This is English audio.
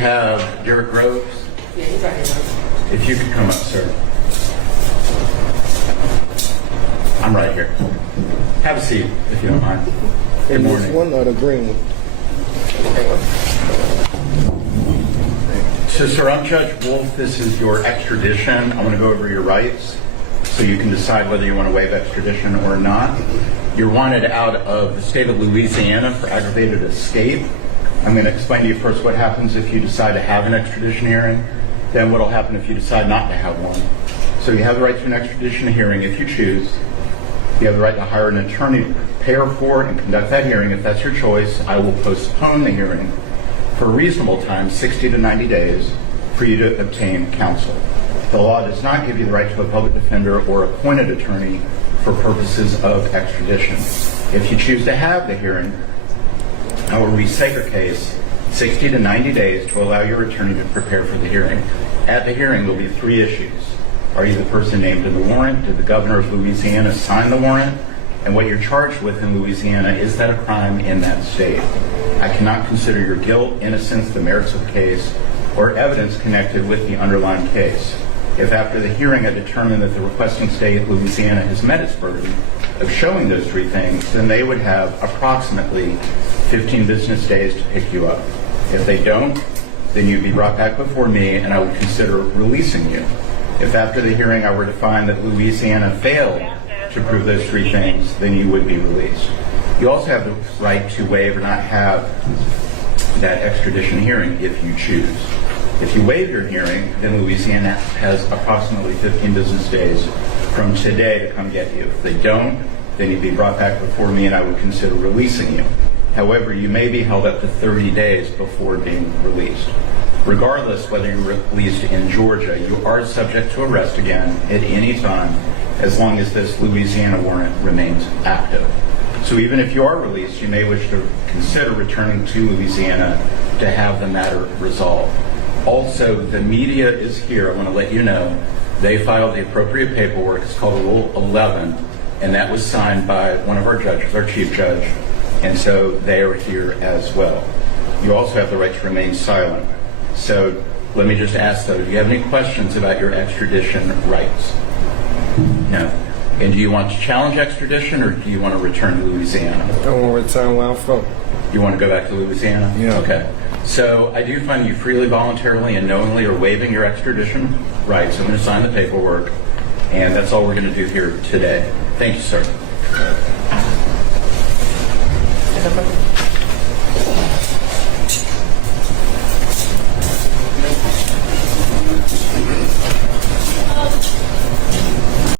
have Derrick Groves? Yeah, he's right here. If you could come up, sir. I'm right here. Have a seat, if you don't mind. Good morning. This one or the green one? So, sir, I'm Judge Wolf. This is your extradition. I'm going to go over your rights so you can decide whether you want to waive extradition or not. You're wanted out of the state of Louisiana for aggravated escape. I'm going to explain to you first what happens if you decide to have an extradition hearing, then what will happen if you decide not to have one. So you have the right to an extradition hearing if you choose. You have the right to hire an attorney to prepare for and conduct that hearing. If that's your choice, I will postpone the hearing for a reasonable time, 60 to 90 days, for you to obtain counsel. The law does not give you the right to a public defender or appointed attorney for purposes of extradition. If you choose to have the hearing, I will restate your case 60 to 90 days to allow your attorney to prepare for the hearing. At the hearing, there will be three issues. Are you the person named in the warrant? Did the governor of Louisiana sign the warrant? And what you're charged with in Louisiana, is that a crime in that state? I cannot consider your guilt, innocence, the merits of the case, or evidence connected with the underlying case. If after the hearing I determine that the requesting state, Louisiana, has met its burden of showing those three things, then they would have approximately 15 business days to pick you up. If they don't, then you'd be brought back before me and I would consider releasing you. If after the hearing I were to find that Louisiana failed to prove those three things, then you would be released. You also have the right to waive or not have that extradition hearing if you choose. If you waive your hearing, then Louisiana has approximately 15 business days from today to come get you. If they don't, then you'd be brought back before me and I would consider releasing you. However, you may be held up to 30 days before being released. Regardless whether you're released in Georgia, you are subject to arrest again at any time as long as this Louisiana warrant remains active. So even if you are released, you may wish to consider returning to Louisiana to have the matter resolved. Also, the media is here. I want to let you know they filed the appropriate paperwork. It's called Rule 11, and that was signed by one of our judges, our chief judge, and so they are here as well. You also have the right to remain silent. So let me just ask, though, do you have any questions about your extradition rights? No. And do you want to challenge extradition, or do you want to return to Louisiana? I want to return where I'm from. You want to go back to Louisiana? Yeah. Okay. So I do find you freely, voluntarily, and knowingly are waiving your extradition rights. I'm going to sign the paperwork, and that's all we're going to do here today. Thank you, sir.